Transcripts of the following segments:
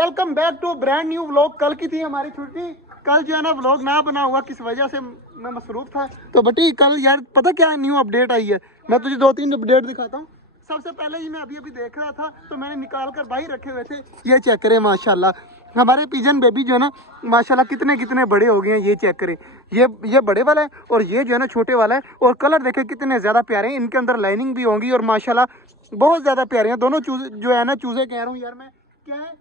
Welcome back to brand new vlog. कल की थी हमारी छुट्टी। कल जो है ना व्लॉग ना बना हुआ, किस वजह से मैं मसरूफ था। तो बटी कल यार पता क्या न्यू अपडेट आई है, मैं तुझे 2-3 अपडेट दिखाता हूँ। सबसे पहले ही मैं अभी देख रहा था तो मैंने निकाल कर बाहर रखे हुए थे, ये चेक करें माशाल्लाह हमारे पिजन बेबी जो है ना माशाल्लाह कितने कितने बड़े हो गए हैं। ये चेक करें, ये बड़े वाला है और ये जो है ना छोटे वाला है। और कलर देखें कितने ज़्यादा प्यारे हैं, इनके अंदर लाइनिंग भी होंगी और माशाल्लाह बहुत ज़्यादा प्यारे हैं। दोनों चूजे जो है ना, चूजे कह रहा हूँ यार मैं, क्या है,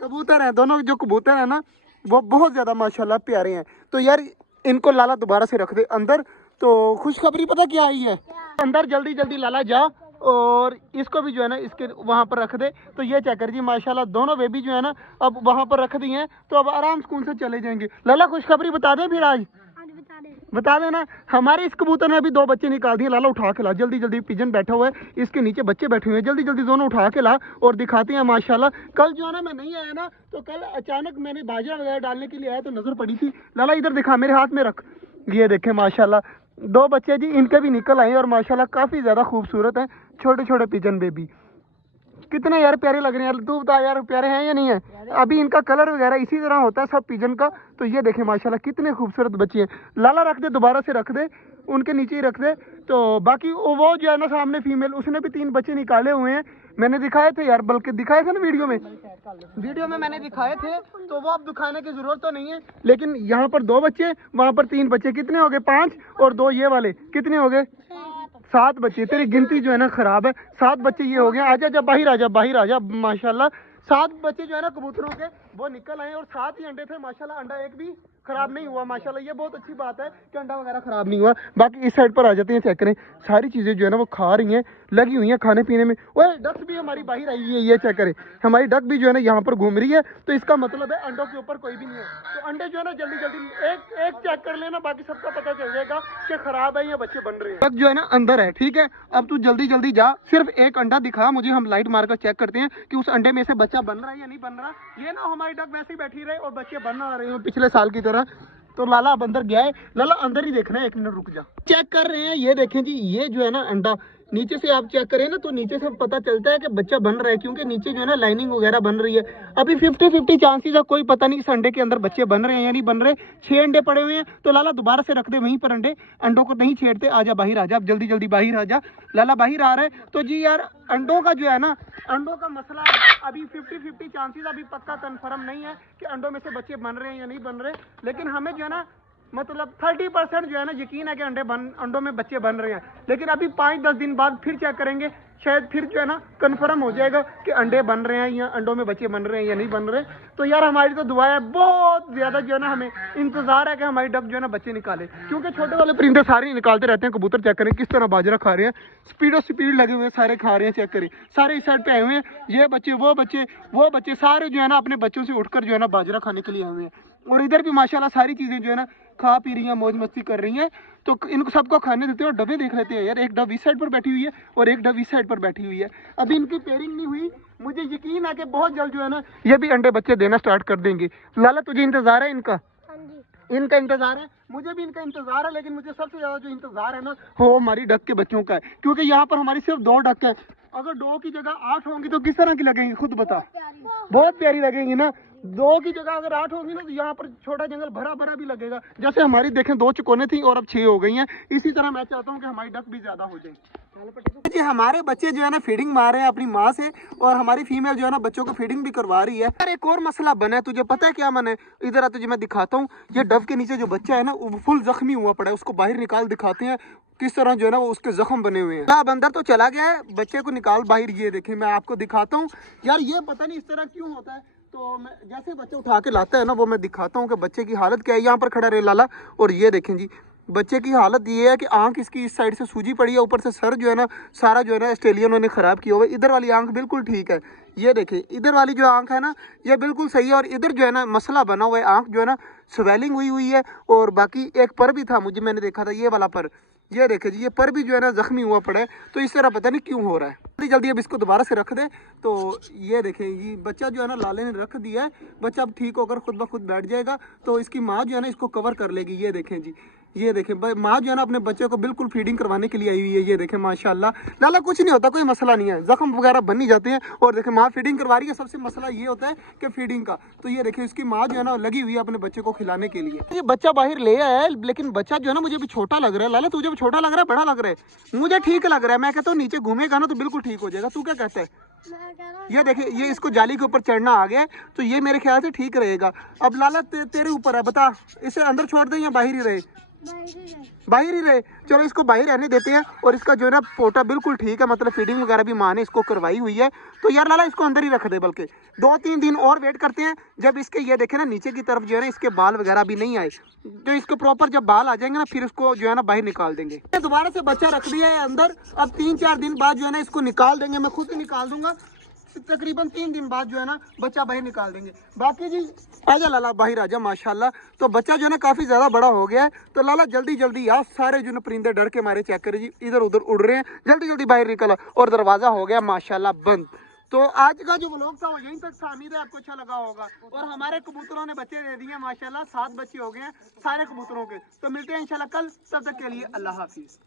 कबूतर है। दोनों जो कबूतर है ना वो बहुत ज़्यादा माशाल्लाह प्यारे हैं। तो यार इनको लाला दोबारा से रख दे अंदर। तो खुशखबरी पता क्या आई है, अंदर जल्दी जल्दी लाला जा और इसको भी जो है ना इसके वहाँ पर रख दे। तो ये चेक कर जी माशाल्लाह दोनों बेबी जो है ना अब वहाँ पर रख दिए हैं, तो अब आराम स्कूल से चले जाएंगे। लाला खुशखबरी बता दे फिर आज, बता देना। हमारे इस कबूतर ने अभी 2 बच्चे निकाल दिए। लाला उठा के ला जल्दी जल्दी, पिजन बैठा हुआ है इसके नीचे, बच्चे बैठे हुए हैं, जल्दी जल्दी दोनों उठा के ला और दिखाते हैं माशाल्लाह। कल जो है ना मैं नहीं आया ना, तो कल अचानक मैंने बाजरा वगैरह डालने के लिए आया तो नजर पड़ी थी। लाला इधर दिखा, मेरे हाथ में रख, ये देखे माशाल्लाह 2 बच्चे जी इनके भी निकल आए और माशाल्लाह काफी ज्यादा खूबसूरत है। छोटे छोटे पिजन बेबी कितने यार प्यारे लग रहे हैं। तू बता यार प्यारे हैं या नहीं है। अभी इनका कलर वगैरह इसी तरह होता है सब पिजन का। तो ये देखें माशाल्लाह कितने खूबसूरत बच्चे हैं। लाला रख दे, दोबारा से रख दे, उनके नीचे ही रख दे। तो बाकी वो जो है ना सामने फीमेल, उसने भी 3 बच्चे निकाले हुए हैं। मैंने दिखाए थे यार, बल्कि दिखाए थे ना वीडियो में मैंने दिखाए थे, तो वो अब दिखाने की जरूरत तो नहीं है। लेकिन यहाँ पर 2 बच्चे, वहाँ पर 3 बच्चे, कितने हो गए 5 और 2 ये वाले, कितने हो गए 7 बच्चे। तेरी गिनती जो है ना खराब है, 7 बच्चे ये हो गए। आजा जब बाहर आजा, बाहर आजा। माशाल्लाह 7 बच्चे जो है ना कबूतरों के वो निकल आए और 7 ही अंडे थे माशाल्लाह। अंडा एक भी खराब नहीं हुआ माशाल्लाह। ये बहुत अच्छी बात है कि अंडा वगैरह खराब नहीं हुआ। बाकी इस साइड पर आ जाते हैं, चेक करें सारी चीजें जो है ना वो खा रही हैं, लगी हुई हैं खाने पीने में। ओए डक्स भी हमारी बाहर आई हुई है, ये चेक करें हमारी डक भी जो है ना यहाँ पर घूम रही है। तो इसका मतलब है अंडों के ऊपर कोई भी नहीं है। तो अंडे जो है ना जल्दी जल्दी एक चेक कर लेना, बाकी सबका पता चल जाएगा कि खराब है या बच्चे बन रहे हैं। डक जो है ना अंदर है, ठीक है। अब तू जल्दी जल्दी जा, सिर्फ एक अंडा दिखा मुझे, हम लाइट मारकर चेक करते हैं कि उस अंडे में से बच्चा बन रहा है या नहीं बन रहा। ये ना हमारी डक वैसे ही बैठी रहे और बच्चे बन ना रहे हो पिछले साल की तरह। तो लाला अब अंदर गया है, लाला अंदर ही देखना है, 1 मिनट रुक जा। चेक कर रहे हैं, ये देखें जी, ये जो है ना अंडा नीचे से आप चेक करें ना तो नीचे से पता चलता है कि बच्चा बन रहा है, क्योंकि नीचे जो है ना लाइनिंग वगैरह बन रही है। अभी 50-50 चांसेस है, कोई पता नहीं इस अंडे के अंदर बच्चे बन रहे हैं या नहीं बन रहे। 6 अंडे पड़े हुए हैं। तो लाला दोबारा से रख दे वहीं पर अंडों को नहीं छेड़ते। आजा बाहर आजा, जल्दी जल्दी बाहर आजा। लाला बाहर आ रहा है। तो जी यार अंडों का जो है ना, अंडों का मसला अभी 50-50 चांसेस, अभी पक्का कंफर्म नहीं है कि अंडों में से बच्चे बन रहे हैं या नहीं बन रहे। लेकिन हमें जो है ना मतलब 30% जो है ना यकीन है कि अंडों में बच्चे बन रहे हैं। लेकिन अभी 5-10 दिन बाद फिर चेक करेंगे, शायद फिर जो है ना कंफर्म हो जाएगा कि अंडे बन रहे हैं या अंडों में बच्चे बन रहे हैं या नहीं बन रहे। तो यार हमारी तो दुआ है, बहुत ज्यादा जो है ना हमें इंतजार है कि हमारी डक जो है ना बच्चे निकाले, क्योंकि छोटे वाले परिंदे सारे ही निकालते रहते हैं। कबूतर चेक करें किस तरह बाजरा खा रहे हैं, स्पीड लगे हुए हैं, सारे खा रहे हैं। चेक करें सारे इस साइड पे आए हुए हैं, ये बच्चे वो बच्चे सारे जो है ना अपने बच्चों से उठकर जो है ना बाजरा खाने के लिए आए हुए हैं। और इधर भी माशाल्लाह सारी चीजें जो है ना खा पी रही हैं, मौज मस्ती कर रही हैं। तो इनको सबको खाने देते हैं और डबे देख लेते हैं यार। एक डब इस साइड पर बैठी हुई है और एक डब इस साइड पर बैठी हुई है। अभी इनकी पेयरिंग नहीं हुई, मुझे यकीन है कि बहुत जल्द जो है ना ये भी अंडे बच्चे देना स्टार्ट कर देंगे। लाला तुझे इंतजार है इनका? इनका इंतजार है, मुझे भी इनका इंतजार है। लेकिन मुझे सबसे ज्यादा जो इंतजार है ना वो हमारी डक के बच्चों का है, क्योंकि यहाँ पर हमारी सिर्फ 2 डक है। अगर 2 की जगह 8 होंगी तो किस तरह की लगेंगी खुद बता। बहुत प्यारी लगेंगी ना। 2 की जगह अगर 8 होंगी ना तो यहाँ पर छोटा जंगल भरा भरा भी लगेगा। जैसे हमारी देखें 2 चुकोने थी और अब 6 हो गई हैं। इसी तरह मैं चाहता हूँ कि हमारी डक भी ज्यादा हो जाए। जी हमारे बच्चे जो है ना फीडिंग मार रहे हैं अपनी माँ से, और हमारी फीमेल जो है ना बच्चों को फीडिंग भी करवा रही है। यार एक और मसला बना है, तुझे पता है क्या मन है? इधर आ तुझे मैं दिखाता हूँ। ये डव के नीचे जो बच्चा है ना वो फुल जख्मी हुआ पड़ा है, उसको बाहर निकाल दिखाते हैं किस तरह जो है ना वो उसके जख्म बने हुए हैं। अब अंदर तो चला गया है, बच्चे को निकाल बाहर। ये देखें मैं आपको दिखाता हूँ यार, ये पता नहीं इस तरह क्यों होता है। तो मैं जैसे बच्चे उठा के लाता है ना वो मैं दिखाता हूँ कि बच्चे की हालत क्या है। यहाँ पर खड़ा रहे लाला, और ये देखें जी बच्चे की हालत ये है कि आंख इसकी इस साइड से सूजी पड़ी है, ऊपर से सर जो है ना सारा जो है ना ऑस्ट्रेलियनों ने खराब किया हुआ है। इधर वाली आंख बिल्कुल ठीक है, ये देखें इधर वाली जो आंख है ना ये बिल्कुल सही है। और इधर जो है ना मसला बना हुआ है, आंख जो है ना स्वेलिंग हुई है। और बाकी एक पर भी था, मैंने देखा था ये वाला पर, ये देखे जी ये पर भी जो है ना जख्मी हुआ पड़ा है। तो इस तरह पता नहीं क्यों हो रहा है। जल्दी जल्दी अब इसको दोबारा से रख दे। तो ये देखें ये बच्चा जो है ना लाले ने रख दिया है, बच्चा अब ठीक होकर खुद ब खुद बैठ जाएगा। तो इसकी माँ जो है ना इसको कवर कर लेगी। ये देखें जी ये देखें माँ जो है ना अपने बच्चे को बिल्कुल फीडिंग करवाने के लिए आई हुई है। ये देखें माशाल्लाह, लाला कुछ नहीं होता, कोई मसला नहीं है, जख्म वगैरह बन नहीं जाते हैं। और देखें माँ फीडिंग करवा रही है, सबसे मसला ये होता है कि फीडिंग का। तो ये देखें इसकी माँ जो है ना लगी हुई है अपने बच्चे को खिलाने के लिए। ये बच्चा बाहर ले आया है, लेकिन बच्चा जो है ना मुझे भी छोटा लग रहा है। लाला तुझे भी छोटा लग रहा है, बड़ा लग रहा है? मुझे ठीक लग रहा है। मैं कहता हूँ नीचे घूमेगा ना तो बिल्कुल ठीक हो जाएगा। तू क्या कहता है? ये देखिए ये इसको जाली के ऊपर चढ़ना आ गया है, तो ये मेरे ख्याल से ठीक रहेगा। अब लाला तेरे ऊपर है, बता इसे अंदर छोड़ दें या बाहर ही रहे? बाहर ही रहे। चलो इसको बाहर रहने देते हैं। और इसका जो है ना पोटा बिल्कुल ठीक है, मतलब फीडिंग वगैरह भी माँ ने इसको करवाई हुई है। तो यार लाला इसको अंदर ही रख दे, बल्कि 2-3 दिन और वेट करते हैं। जब इसके ये देखे ना नीचे की तरफ जो है ना इसके बाल वगैरह भी नहीं आए, तो इसके प्रॉपर जब बाल आ जाएंगे ना फिर इसको जो है ना बाहर निकाल देंगे। दोबारा से बच्चा रख दिया है अंदर। अब 3-4 दिन बाद जो है ना इसको निकाल देंगे, मैं खुद ही निकाल दूंगा। तकरीबन 3 दिन बाद जो है ना बच्चा बाहर निकाल देंगे। बाकी जी आजा लाला बाहर आजा। माशाल्लाह तो बच्चा जो है ना काफी ज्यादा बड़ा हो गया है। तो लाला जल्दी जल्दी यार, सारे जो ना परिंदे डर के मारे चेक करे जी, इधर उधर उड़ रहे हैं, जल्दी जल्दी बाहर निकलो। और दरवाजा हो गया माशाल्लाह बंद। तो आज का जो व्लॉग था वो यहीं तक था। उम्मीद है आपको अच्छा लगा होगा। और हमारे कबूतरों ने बच्चे दे दिए माशाल्लाह, 7 बच्चे हो गए हैं सारे कबूतरों के। तो मिलते हैं इंशाल्लाह कल, तब तक के लिए अल्लाह हाफिज।